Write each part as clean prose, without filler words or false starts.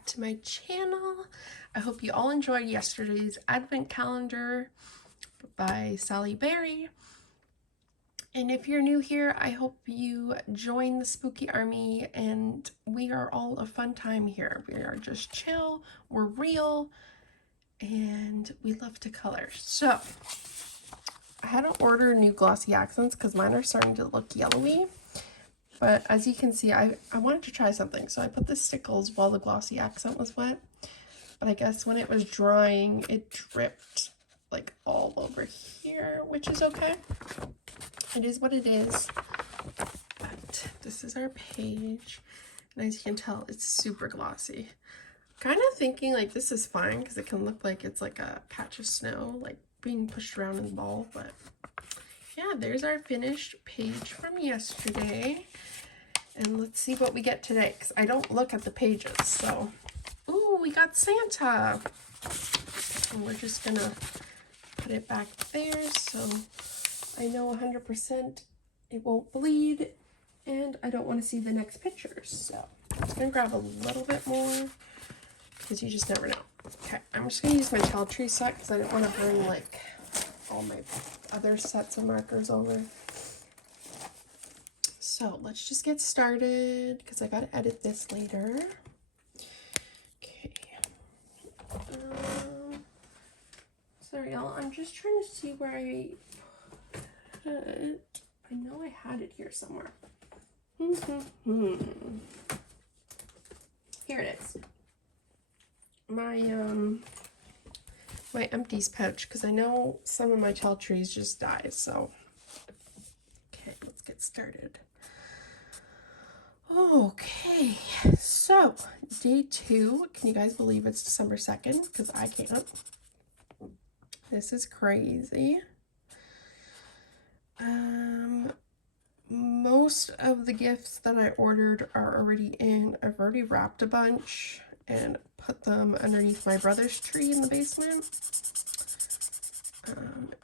back to my channel. I hope you all enjoyed yesterday's advent calendar by Sally Berry. And if you're new here, I hope you join the spooky army, and we are all a fun time here. We are just chill, we're real, and we love to color. So I had to order new glossy accents because mine are starting to look yellowy. But as you can see, I wanted to try something. So I put the stickles while the glossy accent was wet. But I guess when it was drying, it dripped like all over here, which is okay. It is what it is. But this is our page. And as you can tell, it's super glossy. Kind of thinking like this is fine because it can look like it's like a patch of snow, like being pushed around in the ball. But yeah, there's our finished page from yesterday. And let's see what we get today, because I don't look at the pages. So, ooh, we got Santa. And we're just gonna put it back there so I know 100% it won't bleed, and I don't want to see the next pictures. So I'm just gonna grab a little bit more because you just never know. Okay, I'm just gonna use my child tree set because I don't want to bring like all my other sets of markers over. So let's just get started because I got to edit this later. Okay. Sorry, y'all. I'm just trying to see where I put it. I know I had it here somewhere. Here it is. My empties pouch, because I know some of my child trees just die. So okay, let's get started. Okay, so day 2. Can you guys believe it's December 2nd? Because I can't. This is crazy. Most of the gifts that I ordered are already in. I've already wrapped a bunch and put them underneath my brother's tree in the basement.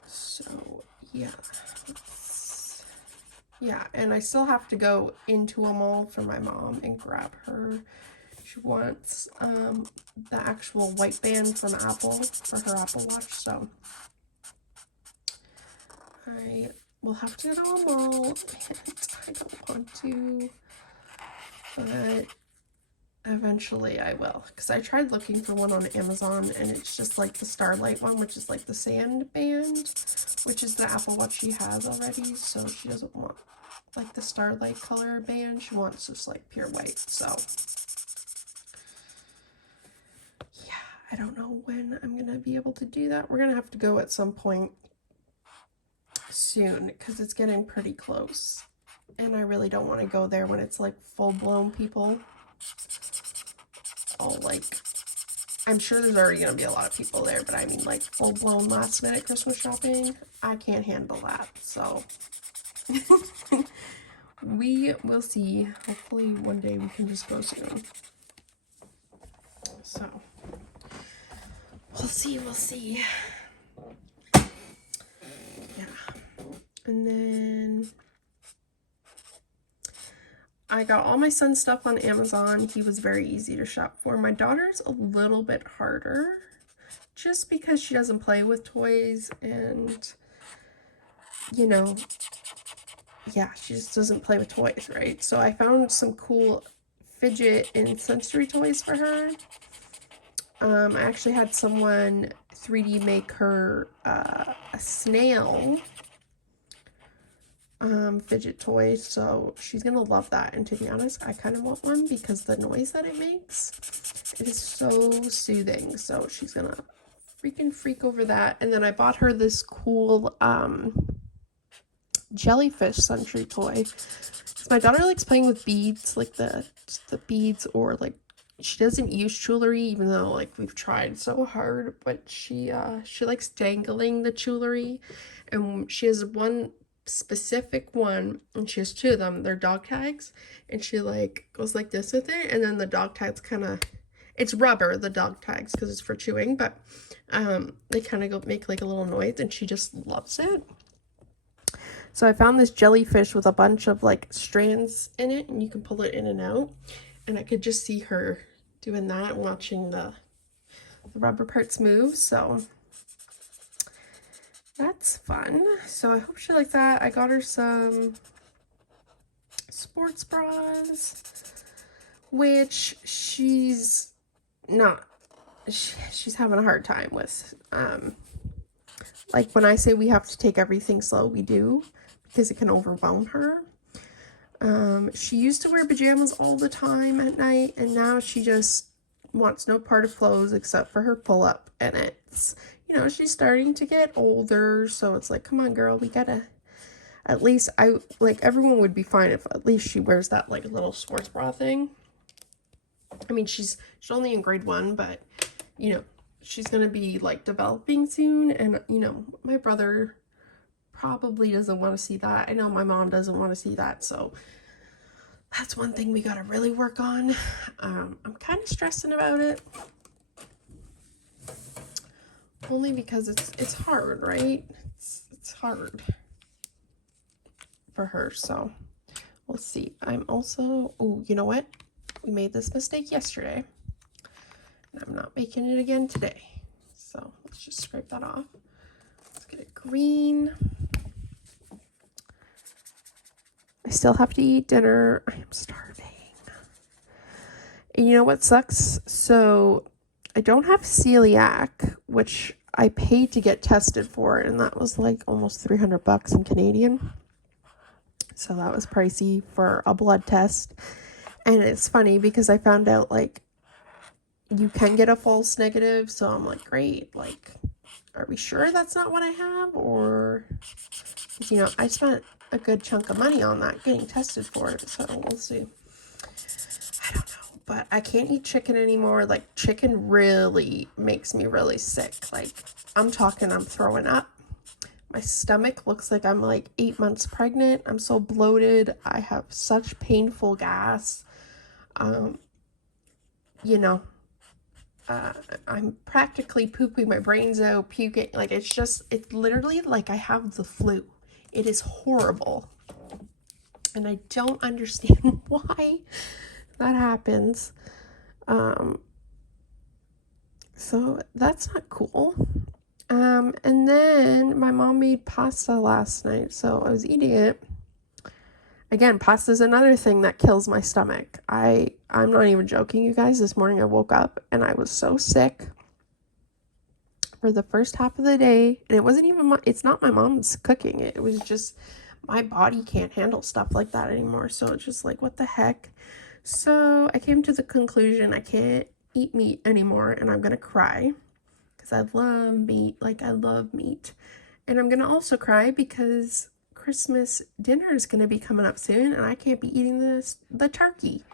So yeah. Yeah, and I still have to go into a mall for my mom and grab her. She wants the actual white band from Apple for her Apple Watch, so I will have to go to a mall, and I don't want to, but eventually I will, because I tried looking for one on Amazon, and it's just like the Starlight one, which is like the sand band, which is the Apple Watch she has already, so she doesn't want like the Starlight color band. She wants just like pure white. So yeah, I don't know when I'm gonna be able to do that. We're gonna have to go at some point soon because it's getting pretty close, and I really don't want to go there when it's like full-blown people. All like, I'm sure there's already gonna be a lot of people there, but I mean like full-blown last-minute Christmas shopping, I can't handle that. So we will see. Hopefully one day we can just go soon. So we'll see. Yeah. And then I got all my son's stuff on Amazon. He was very easy to shop for. My daughter's a little bit harder just because she doesn't play with toys, and you know, yeah, she just doesn't play with toys, right? So I found some cool fidget and sensory toys for her. I actually had someone 3D make her a snail fidget toy, so she's gonna love that. And to be honest, I kind of want one because the noise that it makes, it is so soothing. So she's gonna freaking freak over that. And then I bought her this cool jellyfish sentry toy. My daughter likes playing with beads, like the beads, or like she doesn't use jewelry, even though like we've tried so hard, but she likes dangling the jewelry, and she has one specific one, and she has 2 of them. They're dog tags, and she like goes like this with it, and then the dog tags kind of, it's rubber, the dog tags, because it's for chewing, but they kind of go make like a little noise, and she just loves it. So I found this jellyfish with a bunch of like strands in it, and you can pull it in and out, and I could just see her doing that and watching the rubber parts move, so that's fun. So I hope she liked that. I got her some sports bras, which she's not, she's having a hard time with. Like when I say we have to take everything slow, we do, because it can overwhelm her. She used to wear pajamas all the time at night, and now she just wants no part of clothes except for her pull-up, and it's, you know, she's starting to get older, so it's like, come on girl, we gotta, at least, like, everyone would be fine if at least she wears that, like, little sports bra thing. I mean, she's only in grade 1, but, you know, she's gonna be, like, developing soon, and, you know, my brother probably doesn't want to see that. I know my mom doesn't want to see that, so that's one thing we gotta really work on. I'm kind of stressing about it, only because it's hard, right? It's hard for her, so we'll see. I'm also, oh, you know what? We made this mistake yesterday, and I'm not making it again today. So let's just scrape that off. Let's get it green. I still have to eat dinner. I am starving. And you know what sucks? So I don't have celiac, which I paid to get tested for, and that was like almost 300 bucks in Canadian. So that was pricey for a blood test. And it's funny because I found out, like, you can get a false negative. So I'm like, great. Like, are we sure that's not what I have? Or, you know, I spent a good chunk of money on that getting tested for it. So we'll see. I don't know. But I can't eat chicken anymore. Like, chicken really makes me really sick. Like, I'm talking, I'm throwing up. My stomach looks like I'm like 8 months pregnant. I'm so bloated. I have such painful gas. You know, I'm practically pooping my brains out, puking. Like, it's literally like I have the flu. It is horrible. And I don't understand why that happens. So that's not cool. And then my mom made pasta last night, so I was eating it. Again, pasta is another thing that kills my stomach. I'm not even joking, you guys. This morning I woke up and I was so sick for the first half of the day. And it wasn't even it's not my mom's cooking. It was just my body can't handle stuff like that anymore. So it's just like, what the heck? So I came to the conclusion I can't eat meat anymore, and I'm gonna cry because I love meat. Like, I love meat. And I'm gonna also cry because Christmas dinner is going to be coming up soon, and I can't be eating the turkey.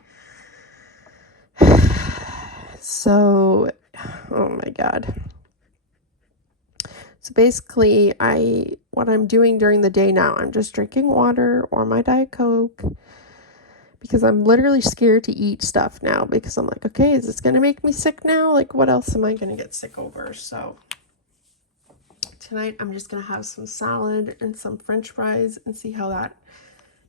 So, oh my God. So basically, what I'm doing during the day now, I'm just drinking water or my Diet Coke, because I'm literally scared to eat stuff now, because I'm like, okay, is this going to make me sick now? Like, what else am I going to get sick over? So tonight I'm just going to have some salad and some French fries and see how that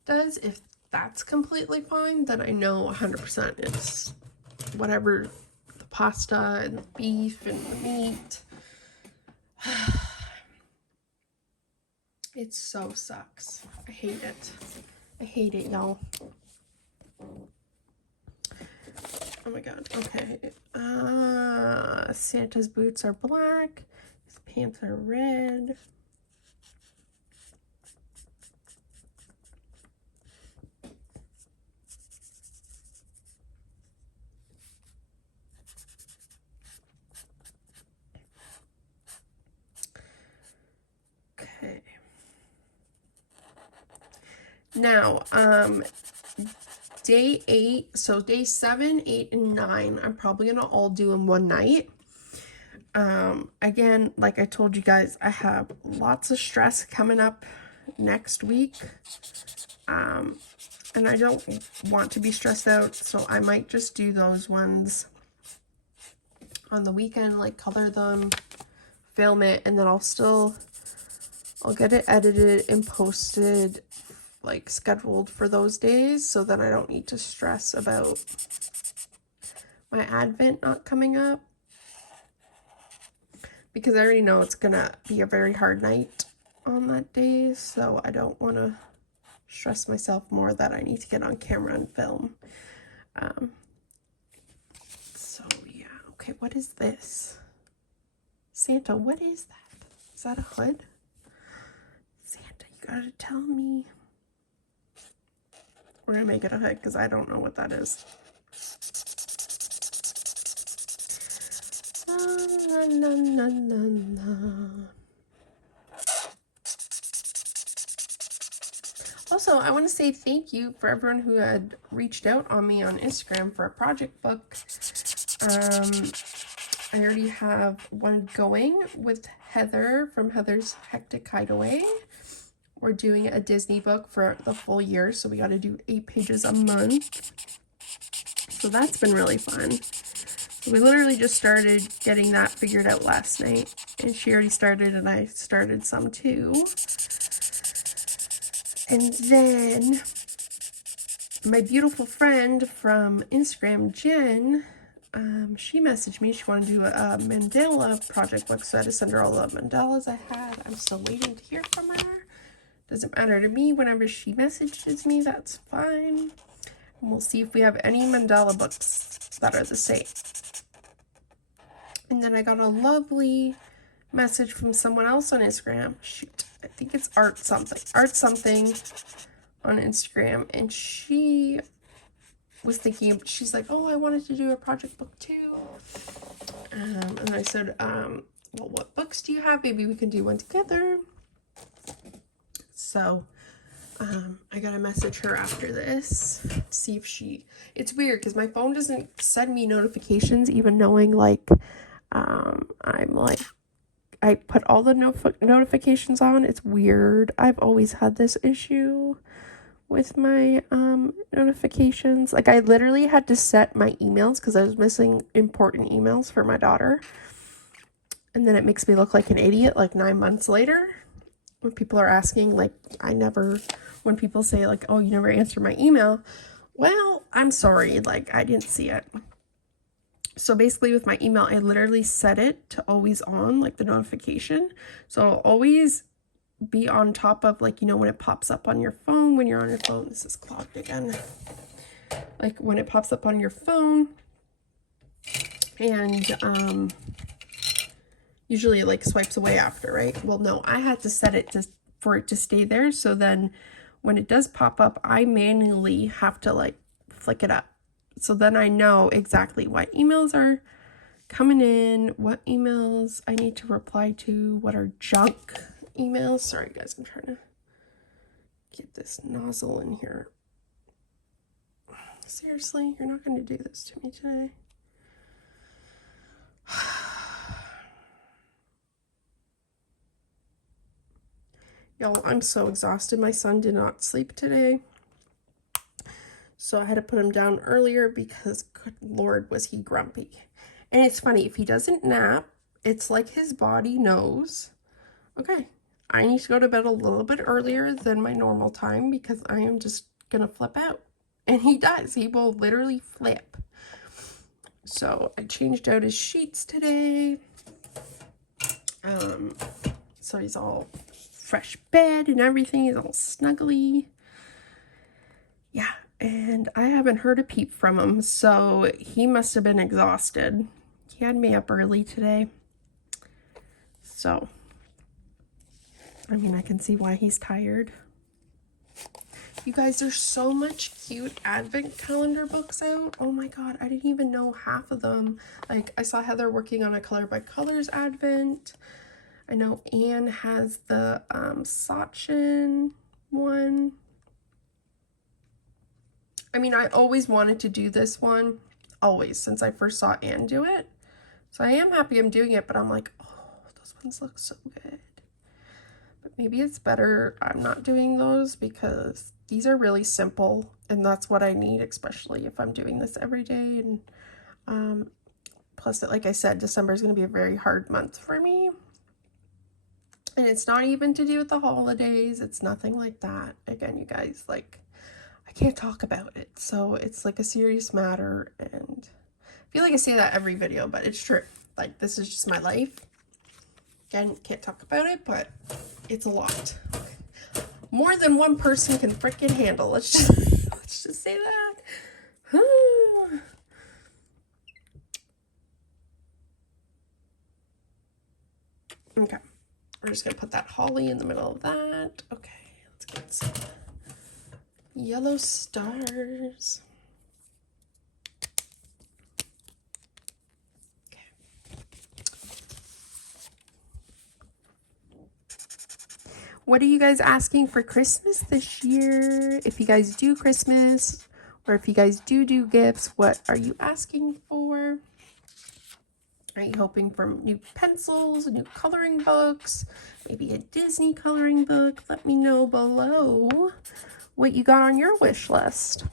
does. If that's completely fine, then I know 100% it's whatever, the pasta and the beef and the meat. It so sucks. I hate it. I hate it, y'all. Oh my God. Okay. Santa's boots are black. His pants are red. Okay. Now, day 8, so day 7, 8, and 9, I'm probably gonna all do in one night. Again, like I told you guys, I have lots of stress coming up next week. And I don't want to be stressed out, so I might just do those ones on the weekend, like color them, film it, and then I'll get it edited and posted, like scheduled for those days, so that I don't need to stress about my Advent not coming up, because I already know it's gonna be a very hard night on that day, so I don't want to stress myself more that I need to get on camera and film. So yeah, okay, what is this? Santa, what is that? Is that a hood? Santa, you gotta tell me. We're gonna make it a hood because I don't know what that is. La, la, la, la, la. Also, I want to say thank you for everyone who had reached out on me on Instagram for a project book. I already have one going with Heather from Heather's Hectic Hideaway. We're doing a Disney book for the full year, so we got to do 8 pages a month. So that's been really fun. So we literally just started getting that figured out last night, and she already started and I started some too. And then my beautiful friend from Instagram, Jen, she messaged me. She wanted to do a mandala project book, so I had to send her all the mandalas I had. I'm still waiting to hear from her. Doesn't matter to me. Whenever she messages me, that's fine. And we'll see if we have any mandala books that are the same. And then I got a lovely message from someone else on Instagram. Shoot, I think it's Art something on Instagram, and she was thinking, she's like, oh, I wanted to do a project book too. And I said, well, what books do you have? Maybe we can do one together. So I gotta message her after this to see if it's weird because my phone doesn't send me notifications even knowing like I'm like, I put all the notifications on. It's weird. I've always had this issue with my notifications. Like I literally had to set my emails because I was missing important emails for my daughter. And then it makes me look like an idiot like 9 months later when people are asking, like, when people say like, oh, you never answer my email. Well, I'm sorry, like I didn't see it. So basically with my email, I literally set it to always on, like the notification. So I'll always be on top of, like, you know, when it pops up on your phone, when you're on your phone, this is clogged again. Like when it pops up on your phone and usually it like swipes away after, right? Well, no, I had to set it for it to stay there. So then when it does pop up, I manually have to like flick it up. So then I know exactly what emails are coming in, what emails I need to reply to, what are junk emails. Sorry guys, I'm trying to get this nozzle in here. Seriously, you're not going to do this to me today? Y'all, I'm so exhausted. My son did not sleep today. So I had to put him down earlier because, good Lord, was he grumpy. And it's funny, if he doesn't nap, it's like his body knows, okay, I need to go to bed a little bit earlier than my normal time because I am just gonna flip out. And he does. He will literally flip. So I changed out his sheets today. So he's all fresh bed and everything. He's all snuggly. Yeah. And I haven't heard a peep from him, so he must have been exhausted. He had me up early today. So, I mean, I can see why he's tired. You guys, there's so much cute advent calendar books out. Oh my god, I didn't even know half of them. Like, I saw Heather working on a Color by Colors advent. I know Anne has the Sachin one. I mean, I always wanted to do this one, always, since I first saw Anne do it. So I am happy I'm doing it, but I'm like, oh, those ones look so good. But maybe it's better I'm not doing those because these are really simple, and that's what I need, especially if I'm doing this every day. And plus, like I said, December is going to be a very hard month for me. And it's not even to do with the holidays. It's nothing like that. Again, you guys, like, I can't talk about it, so it's like a serious matter, and feel like I say that every video, but it's true. Like, this is just my life. Again, can't talk about it, but it's a lot. More than one person can freaking handle. Let's just say that. Okay, we're just gonna put that holly in the middle of that. Okay, let's get some yellow stars. Okay. What are you guys asking for Christmas this year? If you guys do Christmas, or if you guys do gifts, what are you asking for? Are you hoping for new pencils, new coloring books, maybe a Disney coloring book? Let me know below what you got on your wish list.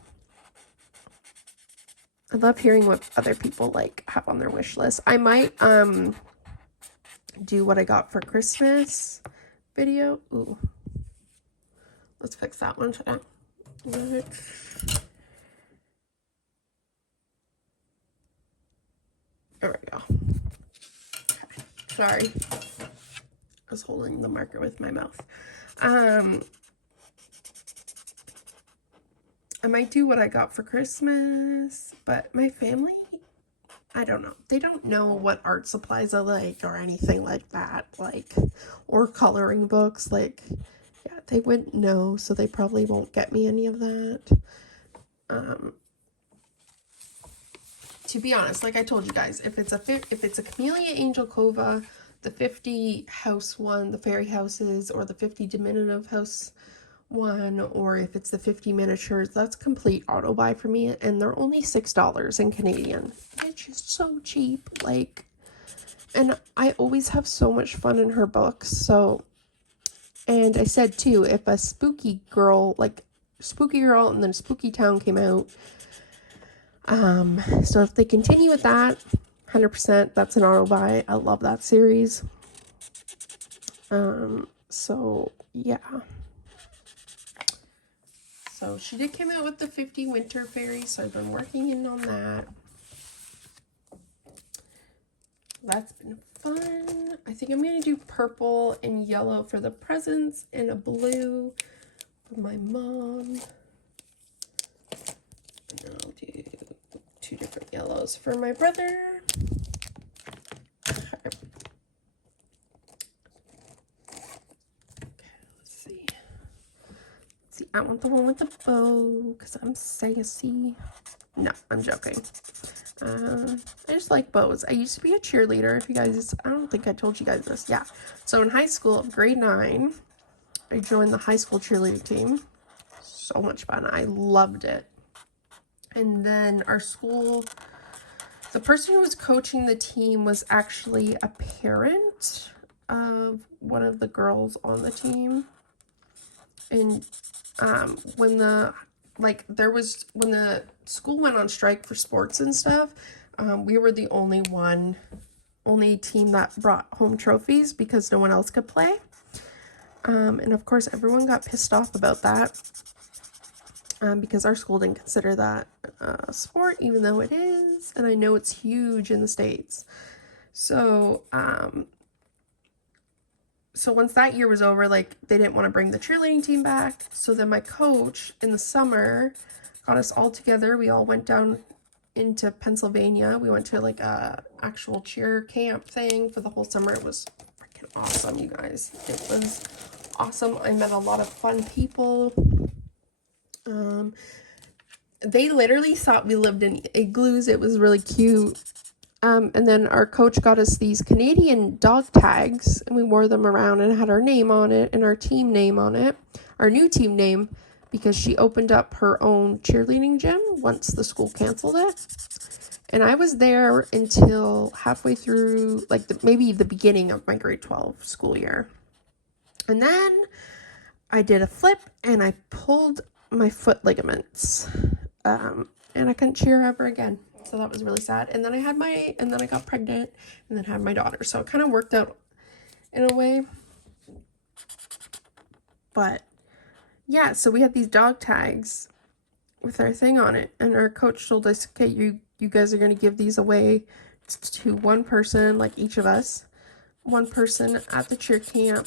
I love hearing what other people like have on their wish list. I might do what I got for Christmas video. Ooh. Let's fix that one today. There we go. Okay. Sorry. I was holding the marker with my mouth. I might do what I got for Christmas, but my family, I don't know. They don't know what art supplies I like or anything like that, like, or coloring books. Like, yeah, they wouldn't know, so they probably won't get me any of that. To be honest, like I told you guys, if it's a Camellia Angel Cova, the 50 house one, the fairy houses, or the 50 diminutive house one, or if it's the 50 miniatures, that's complete auto buy for me, and they're only $6 in Canadian. It's just so cheap, like, and I always have so much fun in her books. So, and I said too, if a Spooky Girl, like Spooky Girl and then Spooky Town came out, so if they continue with that, 100%, that's an auto buy. I love that series. So yeah. So she did come out with the 50 winter fairies, so I've been working in on that. That's been fun. I think I'm going to do purple and yellow for the presents and a blue for my mom. And then I'll do 2 different yellows for my brother. Okay. Let's see. I want the one with the bow because I'm sassy. No, I'm joking. I just like bows. I used to be a cheerleader. If you guys, I don't think I told you guys this. Yeah. So in high school, grade 9, I joined the high school cheerleading team. So much fun. I loved it. And then our school, the person who was coaching the team was actually a parent of one of the girls on the team. And when the school went on strike for sports and stuff, we were the only team that brought home trophies because no one else could play. And of course, everyone got pissed off about that because our school didn't consider that a sport, even though it is. And I know it's huge in the States. So, so once that year was over, like, they didn't want to bring the cheerleading team back. So then my coach in the summer got us all together. We all went down into Pennsylvania. We went to like a actual cheer camp thing for the whole summer. It was freaking awesome, you guys. It was awesome. I met a lot of fun people. They literally thought we lived in igloos. It was really cute. And then our coach got us these Canadian dog tags, and we wore them around and had our name on it and our team name on it, our new team name, because she opened up her own cheerleading gym once the school canceled it. And I was there until halfway through, like maybe the beginning of my grade 12 school year. And then I did a flip and I pulled my foot ligaments, and I couldn't cheer ever again. So that was really sad. And then I got pregnant and then had my daughter. So it kind of worked out in a way. But yeah, so we had these dog tags with our thing on it. And our coach told us, okay, you you guys are going to give these away to one person, like each of us, one person at the cheer camp,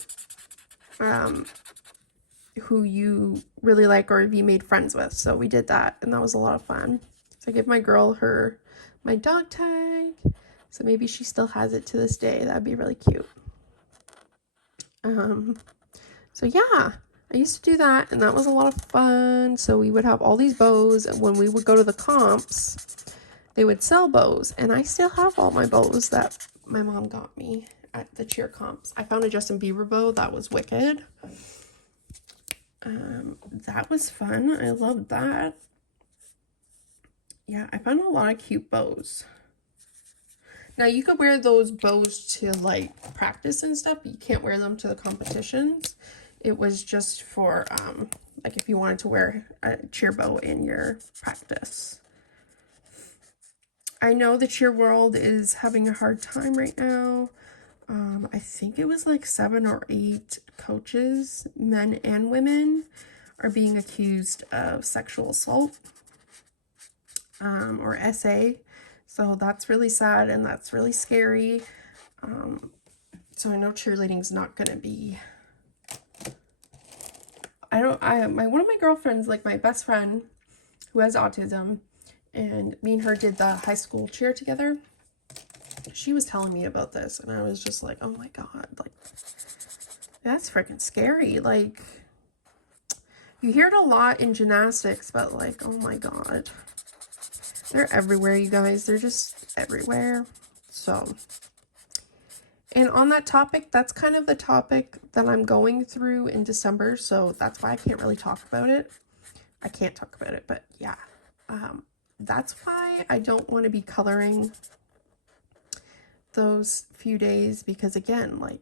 who you really like or have you made friends with. So we did that, and that was a lot of fun. So I gave my girl my dog tag, so maybe she still has it to this day. That'd be really cute. So yeah, I used to do that, and that was a lot of fun. So we would have all these bows, and when we would go to the comps, they would sell bows, and I still have all my bows that my mom got me at the cheer comps. I found a Justin Bieber bow that was wicked. That was fun. I loved that. Yeah, I found a lot of cute bows. Now, you could wear those bows to, like, practice and stuff, but you can't wear them to the competitions. It was just for, like, if you wanted to wear a cheer bow in your practice. I know the cheer world is having a hard time right now. I think it was like 7 or 8 coaches, men and women, are being accused of sexual assault, or SA. So that's really sad, and that's really scary. So I know cheerleading's not gonna be, one of my girlfriends, like my best friend who has autism, and me and her did the high school cheer together. She was telling me about this, and I was just like, oh my God, like, that's freaking scary. Like, you hear it a lot in gymnastics, but like, oh my God, they're everywhere, you guys. They're just everywhere. So, and on that topic, that's kind of the topic that I'm going through in December, so that's why I can't really talk about it. I can't talk about it, but yeah, that's why I don't want to be coloring those few days, because again, like,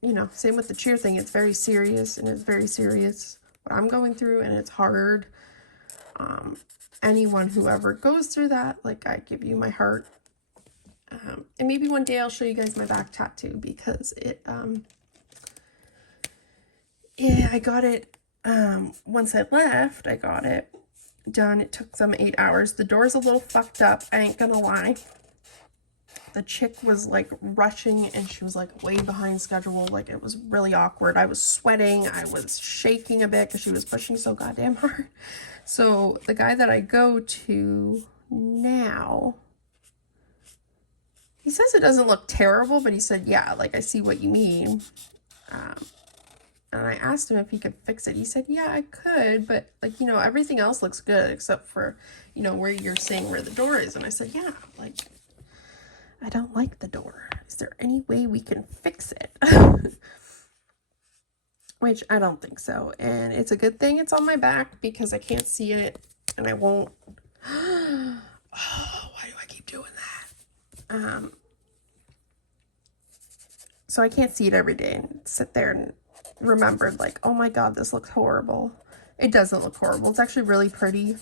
you know, same with the cheer thing, it's very serious, and it's very serious what I'm going through, and it's hard. Anyone who ever goes through that, like, I give you my heart. And maybe one day I'll show you guys my back tattoo, because it, yeah, I got it, once I left, I got it done. It took some 8 hours. The door's a little fucked up, I ain't gonna lie. The chick was like rushing, and she was like way behind schedule. Like, it was really awkward. I was sweating. I was shaking a bit because she was pushing so goddamn hard. So the guy that I go to now, he says it doesn't look terrible, but he said, yeah, like, I see what you mean. And I asked him if he could fix it. He said, yeah, I could, but, like, you know, everything else looks good except for, you know, where you're seeing where the door is. And I said, yeah, like, I don't like the door. Is there any way we can fix it? Which I don't think so. And it's a good thing it's on my back, because I can't see it, and I won't. Oh, why do I keep doing that? So I can't see it every day and sit there and remember, like, oh my God, this looks horrible. It doesn't look horrible. It's actually really pretty.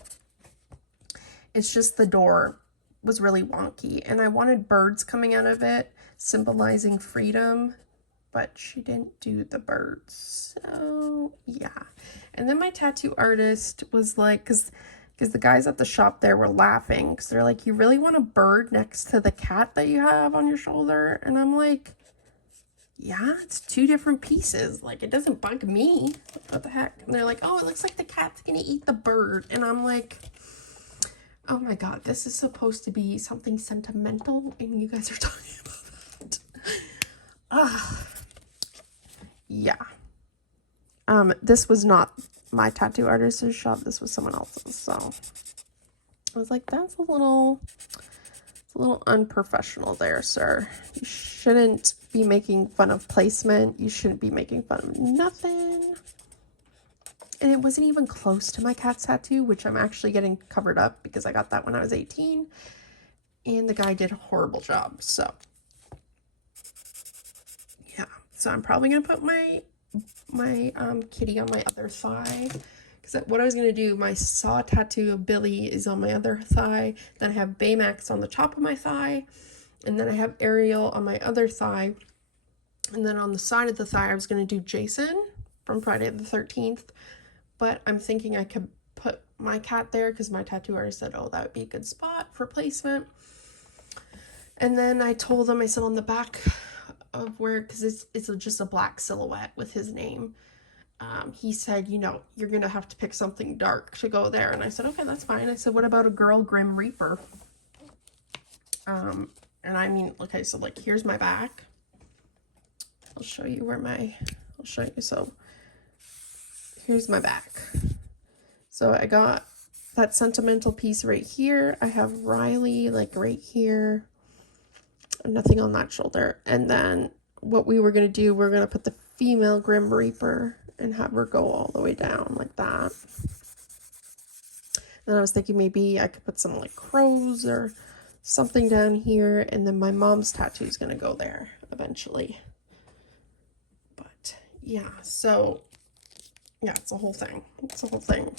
It's just the door was really wonky, and I wanted birds coming out of it symbolizing freedom, but she didn't do the birds. So yeah. And then my tattoo artist was like, because the guys at the shop there were laughing, because they're like, you really want a bird next to the cat that you have on your shoulder? And I'm like, yeah, it's 2 different pieces. Like, it doesn't bug me. What the heck? And they're like, oh, it looks like the cat's gonna eat the bird. And I'm like, oh my God, this is supposed to be something sentimental, and you guys are talking about that. Yeah. This was not my tattoo artist's shop. This was someone else's. So I was like, that's a little unprofessional there, sir. You shouldn't be making fun of placement. You shouldn't be making fun of nothing. And it wasn't even close to my cat's tattoo, which I'm actually getting covered up because I got that when I was 18. And the guy did a horrible job. So, yeah. So I'm probably going to put my kitty on my other thigh. Because what I was going to do, my saw tattoo of Billy is on my other thigh. Then I have Baymax on the top of my thigh. And then I have Ariel on my other thigh. And then on the side of the thigh, I was going to do Jason from Friday the 13th. But I'm thinking I could put my cat there because my tattoo artist said, oh, that would be a good spot for placement. And then I told him, I said on the back of where, because it's just a black silhouette with his name. He said, you know, you're going to have to pick something dark to go there. And I said, okay, that's fine. I said, what about a girl Grim Reaper? And I mean, okay, so like, here's my back. I'll show you where I'll show you. So here's my back. So I got that sentimental piece right here. I have Riley like right here. Nothing on that shoulder. And then what we were going to do, we're going to put the female Grim Reaper and have her go all the way down like that. And I was thinking maybe I could put some like crows or something down here. And then my mom's tattoo is going to go there eventually. But yeah, so yeah, it's a whole thing. It's a whole thing.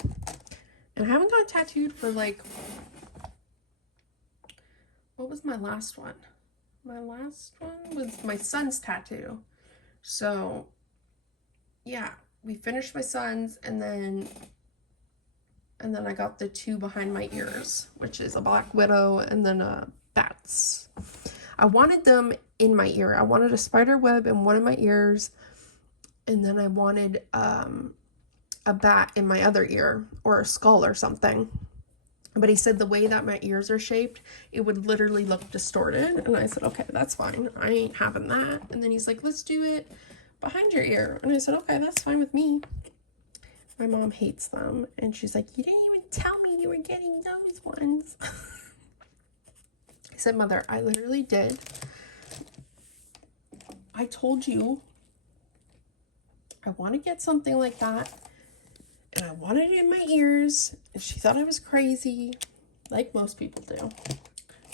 And I haven't gotten tattooed for like, what was my last one? My last one was my son's tattoo. So yeah, we finished my son's, and then I got the two behind my ears, which is a black widow and then a bats. I wanted them in my ear. I wanted a spider web in one of my ears, and then I wanted a bat in my other ear, or a skull or something. But he said the way that my ears are shaped, it would literally look distorted. And I said, okay, that's fine. I ain't having that. And then he's like, let's do it behind your ear. And I said, okay, that's fine with me. My mom hates them. And she's like, you didn't even tell me you were getting those ones. I said, Mother, I literally did. I told you I want to get something like that. And I wanted it in my ears, and she thought I was crazy, like most people do.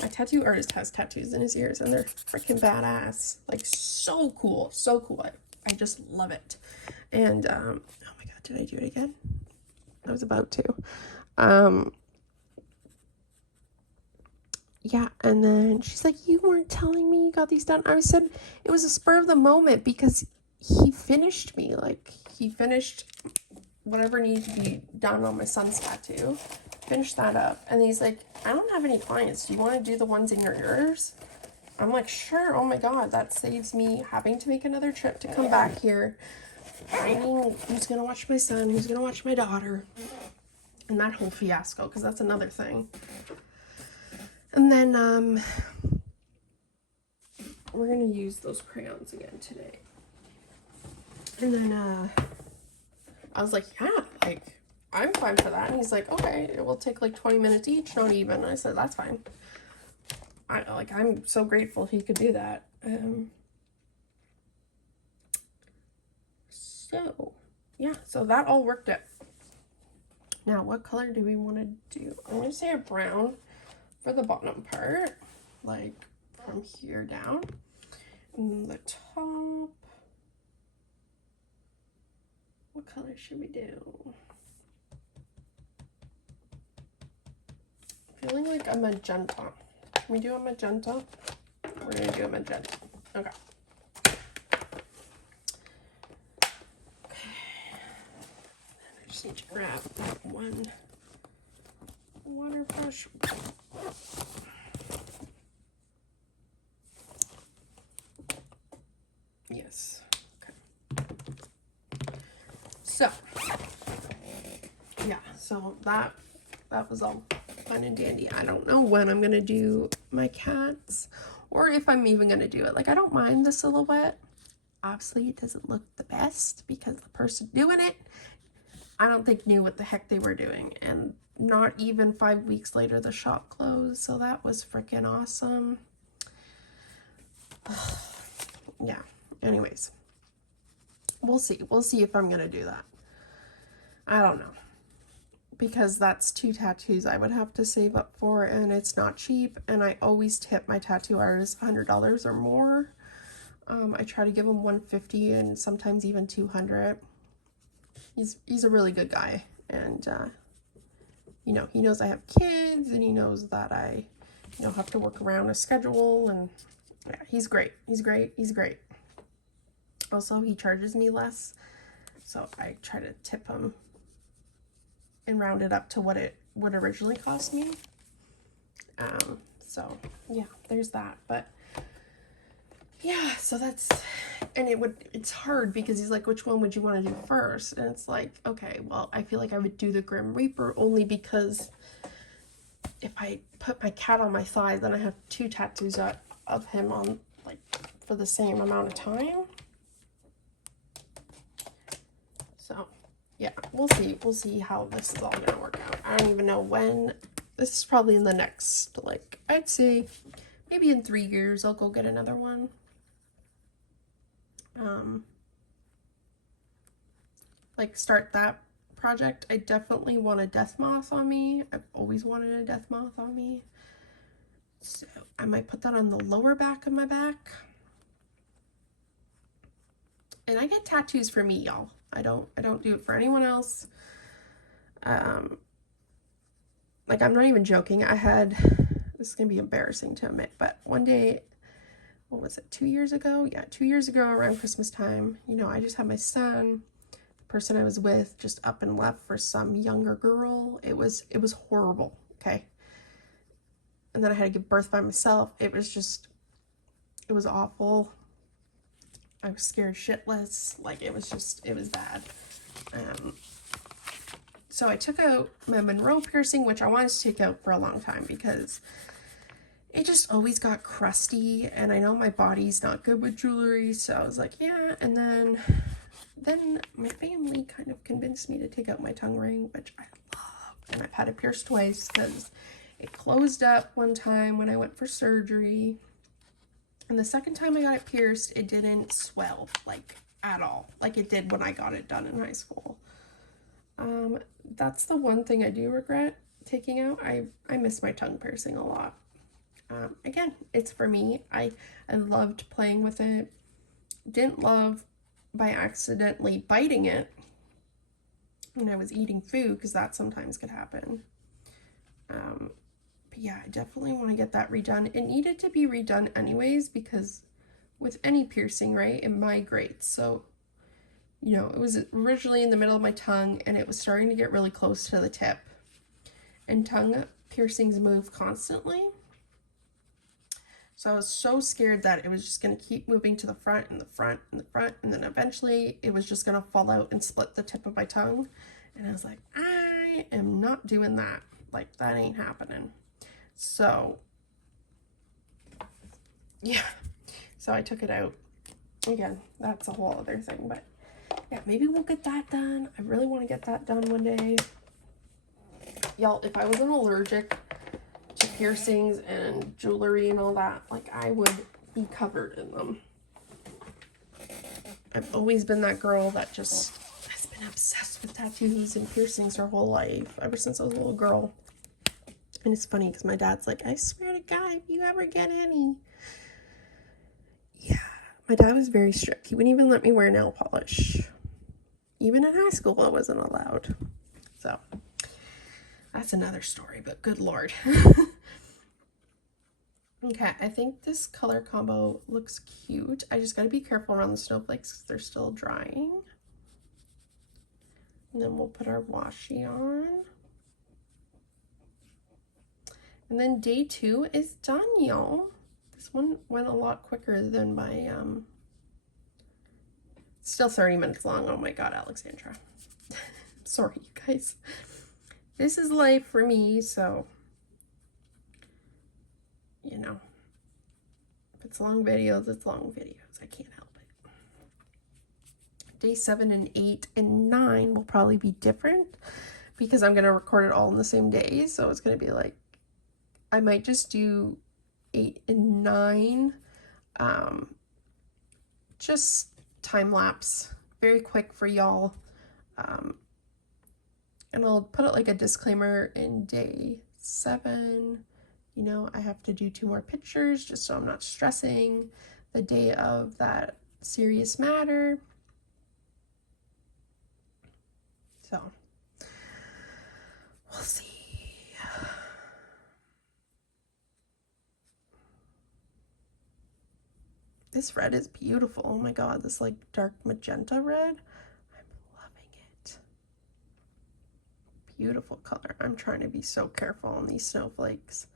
My tattoo artist has tattoos in his ears, and they're freaking badass. Like, so cool, so cool. I just love it. And, oh my God, did I do it again? I was about to. Yeah, and then she's like, you weren't telling me you got these done. I said, it was a spur of the moment, because he finished me. Like, he finished whatever needed to be done on my son's tattoo, finish that up. And he's like, I don't have any clients. Do you want to do the ones in your ears? I'm like, sure. Oh my God, that saves me having to make another trip to come back here, finding who's going to watch my son, who's going to watch my daughter, and that whole fiasco, because that's another thing. And then, we're going to use those crayons again today. And then, I was like, yeah, like, I'm fine for that. And he's like, okay, it will take like 20 minutes each, not even. And I said, that's fine. I'm so grateful he could do that. So, yeah, so that all worked out. Now, what color do we want to do? I'm going to say a brown for the bottom part, like from here down. And the top. What color should we do? Feeling like a magenta. Can we do a magenta? We're gonna do a magenta. Okay. I just need to grab one water brush. Yes. Okay. So, yeah, so that was all fun and dandy. I don't know when I'm gonna do my cats, or if I'm even gonna do it. Like, I don't mind the silhouette. Obviously, it doesn't look the best because the person doing it, I don't think knew what the heck they were doing. And not even 5 weeks later, the shop closed. So that was freaking awesome. Yeah. Anyways, we'll see. We'll see if I'm gonna do that. I don't know, because that's 2 tattoos I would have to save up for, and it's not cheap. And I always tip my tattoo artist $100 or more. I try to give him $150 and sometimes even $200. He's a really good guy, and you know, he knows I have kids, and he knows that I, you know, have to work around a schedule. And yeah, he's great. He's great. He's great. Also, he charges me less, so I try to tip him and round it up to what it would originally cost me. So yeah, there's that. But yeah, so that's, and it's hard because he's like, which one would you want to do first? And it's like, okay, well, I feel like I would do the Grim Reaper only because if I put my cat on my thigh, then I have 2 tattoos of him on, like, for the same amount of time. So yeah, we'll see how this is all gonna work out. I don't even know when. This is probably in the next, like, I'd say maybe in 3 years I'll go get another one. Like, start that project. I definitely want a death moth on me. I've always wanted a death moth on me. So I might put that on the lower back of my back. And I get tattoos for me, y'all. I don't do it for anyone else. Like, I'm not even joking. This is gonna be embarrassing to admit, but one day, what was it, 2 years ago? Yeah, 2 years ago around Christmas time, you know, I just had my son. The person I was with just up and left for some younger girl. It was horrible, okay? And then I had to give birth by myself. It was awful. I was scared shitless. Like, it was bad. So I took out my Monroe piercing, which I wanted to take out for a long time because it just always got crusty, and I know my body's not good with jewelry, so I was like, yeah. And then my family kind of convinced me to take out my tongue ring, which I love, and I've had it pierced twice because it closed up one time when I went for surgery, and the second time I got it pierced, it didn't swell, like, at all, like it did when I got it done in high school. That's the one thing I do regret taking out. I miss my tongue piercing a lot. Again, it's for me. I loved playing with it. Didn't love by accidentally biting it when I was eating food, because that sometimes could happen. But yeah, I definitely want to get that redone. It needed to be redone anyways, because with any piercing, right, it migrates. So, you know, it was originally in the middle of my tongue, and it was starting to get really close to the tip. And tongue piercings move constantly. So I was so scared that it was just going to keep moving to the front and the front and the front, and then eventually it was just going to fall out and split the tip of my tongue. And I was like, I am not doing that. Like, that ain't happening. So yeah, so I took it out. Again, that's a whole other thing, but yeah, maybe we'll get that done. I really want to get that done one day. Y'all, if I wasn't allergic to piercings and jewelry and all that, like, I would be covered in them. I've always been that girl that just has been obsessed with tattoos and piercings her whole life, ever since I was a little girl. And it's funny because my dad's like, I swear to God, if you ever get any. Yeah, my dad was very strict. He wouldn't even let me wear nail polish. Even in high school, I wasn't allowed. So that's another story, but good Lord. Okay, I think this color combo looks cute. I just gotta be careful around the snowflakes because they're still drying. And then we'll put our washi on. And then day 2 is done, y'all. This one went a lot quicker than my, still 30 minutes long. Oh my God, Alexandra. Sorry, you guys. This is life for me, so, you know, if it's long videos, it's long videos. I can't help it. Day 7 and 8 and 9 will probably be different because I'm going to record it all in the same day. So it's going to be like, I might just do 8 and 9, just time lapse, very quick for y'all. And I'll put it like a disclaimer in day 7. You know, I have to do 2 more pictures just so I'm not stressing the day of that serious matter. So we'll see. This red is beautiful. Oh my God, this like dark magenta red. I'm loving it. beautiful color. I'm trying to be so careful on these snowflakes.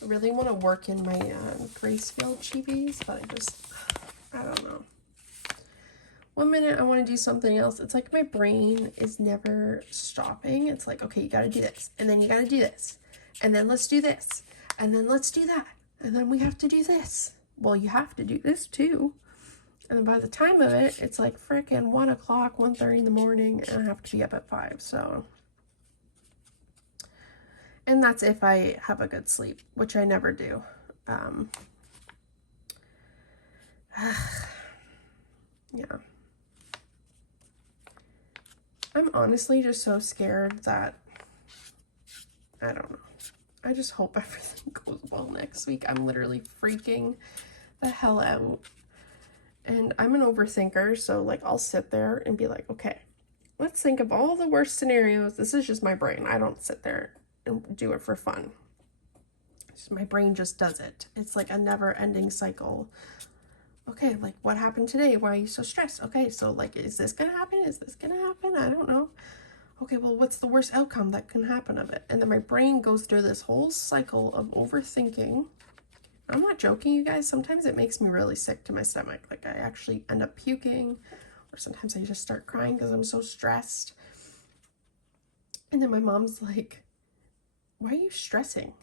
I really want to work in my Gracefield chibis, but I don't know. One minute I want to do something else. It's like my brain is never stopping. It's like, okay, you got to do this, and then you got to do this, and then let's do this, and then let's do that, and then we have to do this. Well, you have to do this too. And by the time of it, it's like frickin' 1 o'clock, 1:30 in the morning, and I have to be up at 5, so. And that's if I have a good sleep, which I never do. Yeah. I'm honestly just so scared that, I don't know. I just hope everything goes well next week. I'm literally freaking the hell out. And I'm an overthinker, so like I'll sit there and be like, okay, let's think of all the worst scenarios. This is just my brain. I don't sit there and do it for fun. My brain just does it. It's like a never-ending cycle. Okay, like what happened today? Why are you so stressed? Okay, so like, is this gonna happen? Is this gonna happen? I don't know. Okay, well, what's the worst outcome that can happen of it? And then my brain goes through this whole cycle of overthinking. I'm not joking, you guys. Sometimes it makes me really sick to my stomach. Like I actually end up puking, or sometimes I just start crying because I'm so stressed. And then my mom's like, why are you stressing?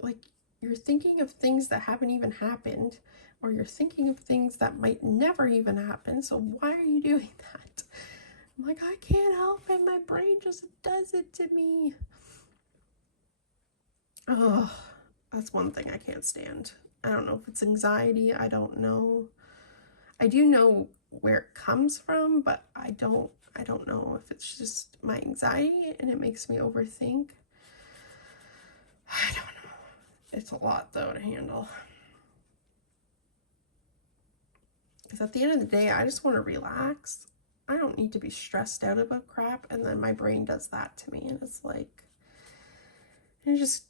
Like, you're thinking of things that haven't even happened, or you're thinking of things that might never even happen. So why are you doing that? I'm like, I can't help it. My brain just does it to me. Oh, that's one thing I can't stand. I don't know if it's anxiety. I don't know. I do know where it comes from, but I don't know if it's just my anxiety and it makes me overthink. I don't know. It's a lot though to handle. Because at the end of the day, I just want to relax. I don't need to be stressed out about crap, and then my brain does that to me, and it's like, it just,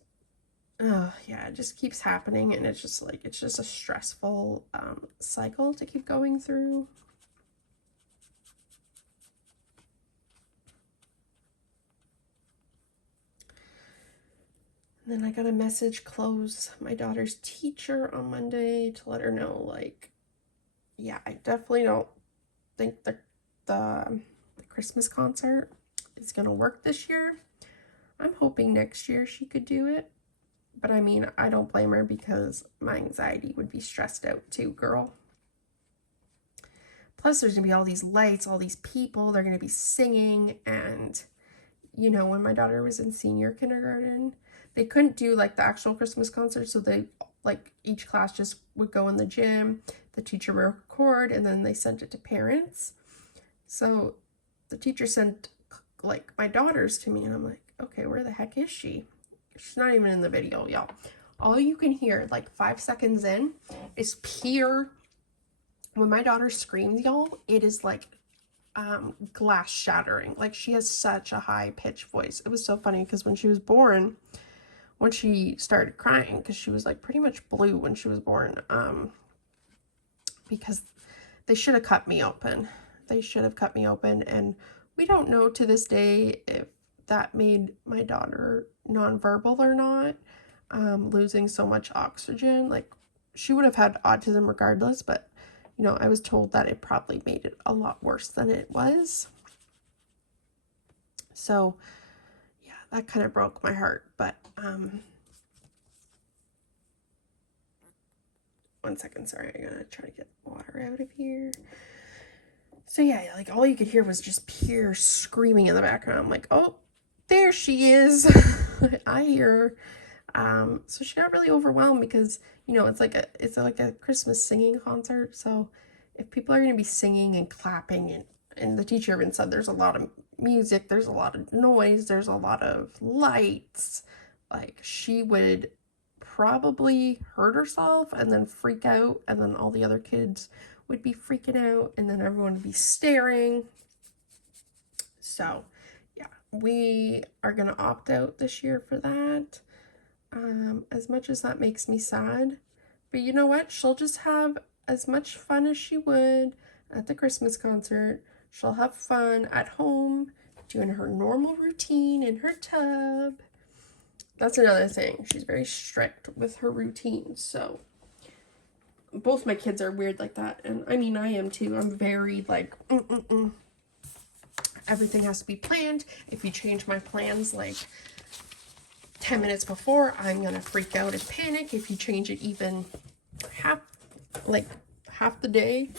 yeah, it just keeps happening, and it's just like, it's just a stressful cycle to keep going through. And then I got a message, Chloe's, my daughter's teacher, on Monday to let her know, like, yeah, I definitely don't think the Christmas concert is gonna work this year. I'm hoping next year she could do it, but I mean, I don't blame her because my anxiety would be stressed out too, girl. Plus, there's gonna be all these lights, all these people, they're gonna be singing, and you know, when my daughter was in senior kindergarten, they couldn't do like the actual Christmas concert, so they, like, each class just would go in the gym, the teacher would record, and then they sent it to parents. So the teacher sent like my daughters to me, and I'm like, okay, where the heck is she? She's not even in the video, y'all. All you can hear like 5 seconds in is pure, when my daughter screams, y'all, it is like glass shattering. Like, she has such a high pitched voice. It was so funny because when she was born, when she started crying, because she was like pretty much blue when she was born, because they should have cut me open. They should have cut me open, and we don't know to this day if that made my daughter nonverbal or not, losing so much oxygen. Like, she would have had autism regardless, but you know, I was told that it probably made it a lot worse than it was. So yeah, that kind of broke my heart. But one second, sorry, I'm gonna try to get water out of here. So yeah, like all you could hear was just pure screaming in the background. I'm like, oh, there she is. I hear her. So she got really overwhelmed because, you know, it's like a Christmas singing concert. So if people are gonna be singing and clapping, and the teacher even said there's a lot of music, there's a lot of noise, there's a lot of lights, like she would probably hurt herself and then freak out, and then all the other kids would be freaking out, and then everyone would be staring. So yeah, we are going to opt out this year for that. As much as that makes me sad. But you know what? She'll just have as much fun as she would at the Christmas concert. She'll have fun at home, doing her normal routine in her tub. That's another thing. She's very strict with her routine. So both my kids are weird like that. And I mean, I am too. I'm very like, everything has to be planned. If you change my plans like 10 minutes before, I'm gonna freak out and panic. If you change it even half the day,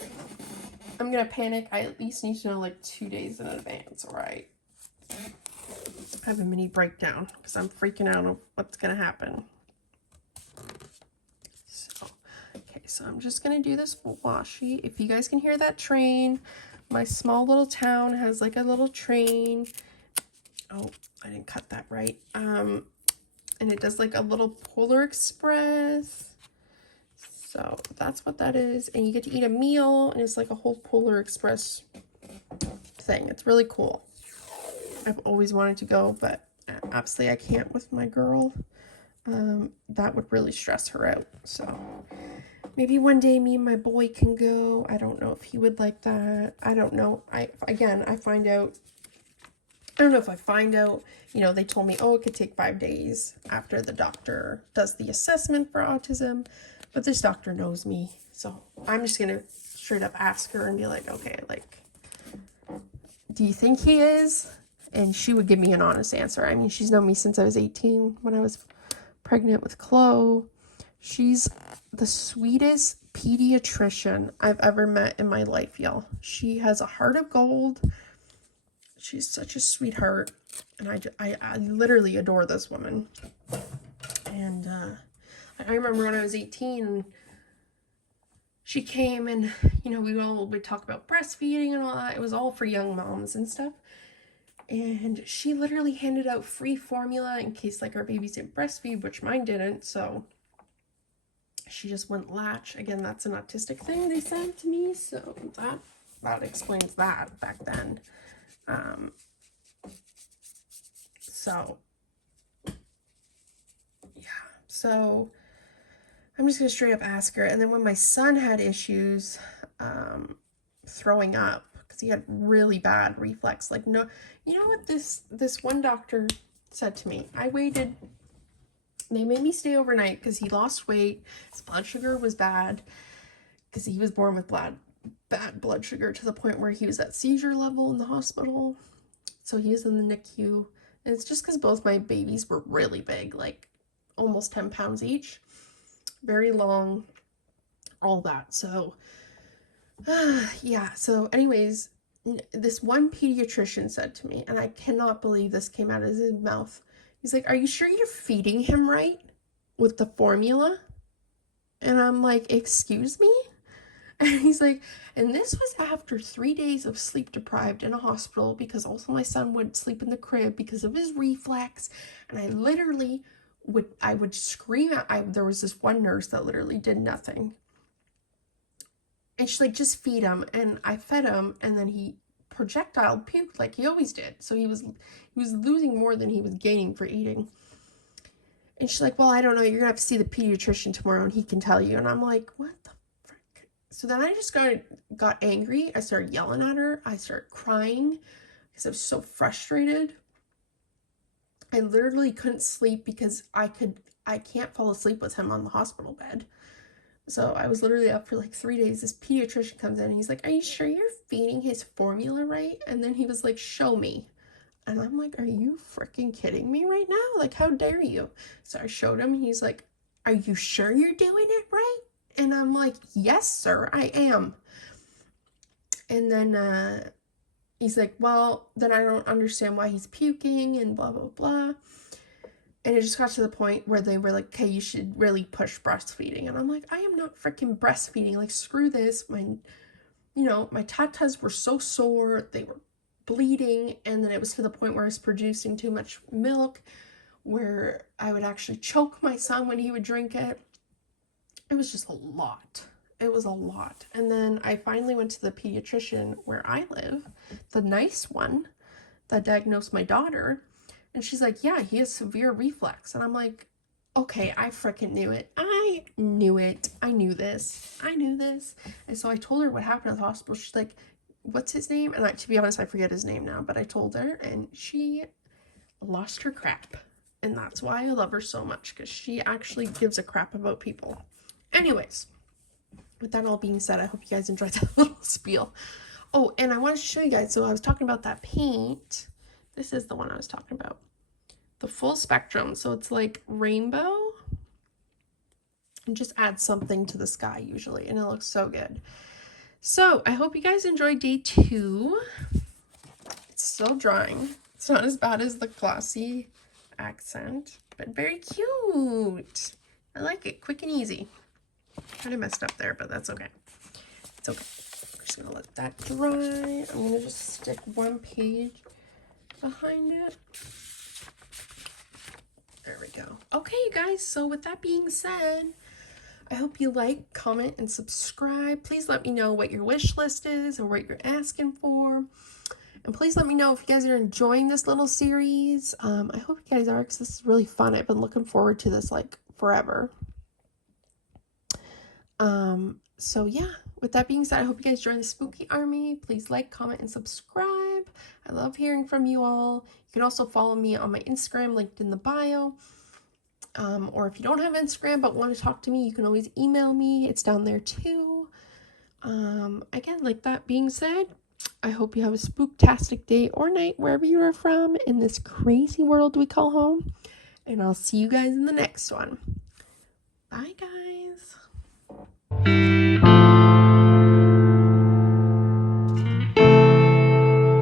I'm gonna panic. I at least need to know like 2 days in advance, or I have a mini breakdown because I'm freaking out of what's gonna happen. So, okay, so I'm just gonna do this washi. If you guys can hear that train, my small little town has like a little train. Oh, I didn't cut that right. And it does like a little Polar Express. So that's what that is. And you get to eat a meal, and it's like a whole Polar Express thing. It's really cool. I've always wanted to go, but absolutely I can't with my girl. That would really stress her out. So maybe one day me and my boy can go. I don't know if he would like that. I don't know. I don't know if I find out, you know, they told me, oh, it could take 5 days after the doctor does the assessment for autism, but this doctor knows me. So I'm just going to straight up ask her and be like, okay, like, do you think he is? And she would give me an honest answer. I mean, she's known me since I was 18 when I was pregnant with Chloe. She's the sweetest pediatrician I've ever met in my life, y'all. She has a heart of gold. She's such a sweetheart, and I literally adore this woman. And I remember when I was 18, she came and, you know, we would talk about breastfeeding and all that. It was all for young moms and stuff. And she literally handed out free formula in case like our babies didn't breastfeed, which mine didn't. So she just wouldn't latch. Again, that's an autistic thing they said to me. So that explains that back then. So yeah, so I'm just gonna straight up ask her. And then when my son had issues throwing up, because he had really bad reflex, like, no, you know what this one doctor said to me? They made me stay overnight because he lost weight, his blood sugar was bad, because he was born with bad blood sugar to the point where he was at seizure level in the hospital. So he was in the NICU. And it's just because both my babies were really big, like almost 10 pounds each. Very long, all that. So, yeah. So anyways, this one pediatrician said to me, and I cannot believe this came out of his mouth. He's like, are you sure you're feeding him right with the formula? And I'm like, excuse me? And he's like, and this was after 3 days of sleep deprived in a hospital, because also my son would sleep in the crib because of his reflex. And I literally would scream at, there was this one nurse that literally did nothing. And she's like, just feed him. And I fed him, and then he projectile puked like he always did. So he was losing more than he was gaining for eating. And she's like, well, I don't know, you're gonna have to see the pediatrician tomorrow and he can tell you. And I'm like, what the frick? So then I just got angry. I started yelling at her. I started crying because I was so frustrated. I literally couldn't sleep because I can't fall asleep with him on the hospital bed. So I was literally up for like 3 days. This pediatrician comes in and he's like, are you sure you're feeding his formula right? And then he was like, show me. And I'm like, are you freaking kidding me right now? Like, how dare you? So I showed him. He's like, are you sure you're doing it right? And I'm like, yes, sir, I am. And then he's like, well, then I don't understand why he's puking and blah, blah, blah. And it just got to the point where they were like, okay, you should really push breastfeeding. And I'm like, I am not freaking breastfeeding. Like, screw this. My tatas were so sore. They were bleeding. And then it was to the point where I was producing too much milk, where I would actually choke my son when he would drink it. It was just a lot. It was a lot. And then I finally went to the pediatrician where I live, the nice one, that diagnosed my daughter. And she's like, yeah, he has severe reflux. And I'm like, okay, I freaking knew it. I knew it. I knew this. I knew this. And so I told her what happened at the hospital. She's like, what's his name? And to be honest, I forget his name now, but I told her and she lost her crap. And that's why I love her so much, because she actually gives a crap about people. Anyways, with that all being said, I hope you guys enjoyed that little spiel. Oh, and I wanted to show you guys. So I was talking about that paint. This is the one I was talking about. The full spectrum. So it's like rainbow. And just add something to the sky usually. And it looks so good. So I hope you guys enjoyed day 2. It's still drying. It's not as bad as the glossy accent, but very cute. I like it. Quick and easy. Kind of messed up there, but that's okay. It's okay. I'm just gonna let that dry. I'm gonna just stick one page behind it. There we go. Okay, you guys, so with that being said, I hope you like, comment, and subscribe. Please let me know what your wish list is or what you're asking for. And please let me know if you guys are enjoying this little series. I hope you guys are, because this is really fun. I've been looking forward to this like forever. So yeah, with that being said, I hope you guys join the Spooky Army. Please like, comment, and subscribe. I love hearing from you all. You can also follow me on my Instagram, linked in the bio. Or if you don't have Instagram but want to talk to me, you can always email me. It's down there too. Again, like that being said, I hope you have a spooktastic day or night wherever you are from in this crazy world we call home. And I'll see you guys in the next one. Bye, guys.